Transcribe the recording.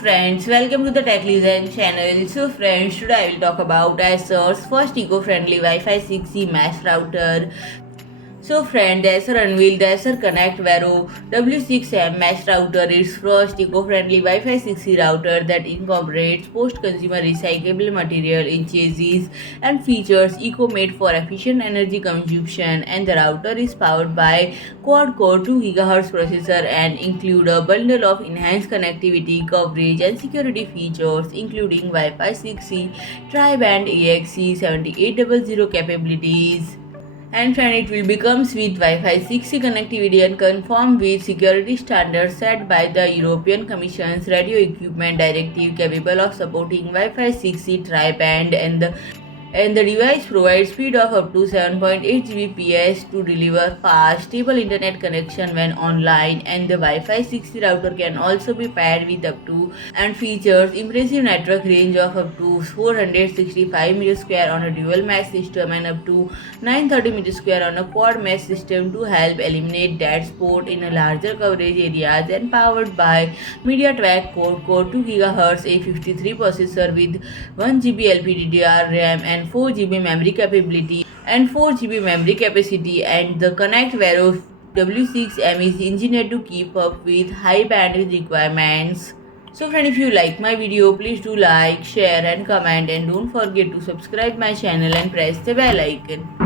friends, welcome to the Tech Listen channel. So friends, today I will talk about Acer's first eco-friendly Wi-Fi 6E mesh router. So friend, Acer unveiled the Acer Connect Vero W6M mesh router, its first eco-friendly Wi-Fi 6E router that incorporates post-consumer recyclable material in chassis and features eco-made for efficient energy consumption. And the router is powered by quad-core 2 GHz processor and include a bundle of enhanced connectivity, coverage, and security features, including Wi-Fi 6E, tri-band AXE 7800 capabilities. And friend, it will become with Wi-Fi 6E connectivity and conform with security standards set by the European Commission's Radio Equipment Directive, capable of supporting Wi-Fi 6E tri-band and the device provides speed of up to 7.8 Gbps to deliver fast, stable internet connection when online, and the Wi-Fi 6 router can also be paired with up to and features impressive network range of up to 465 m² on a dual mesh system and up to 930 m² on a quad mesh system to help eliminate dead spot in a larger coverage areas, and powered by MediaTek quad-core 2 GHz A53 processor with 1 GB LPDDR RAM and 4 GB memory capacity, and the Connect Vero W6M is engineered to keep up with high bandwidth requirements. So friend, if you like my video, please do like, share and comment, and don't forget to subscribe my channel and press the bell icon.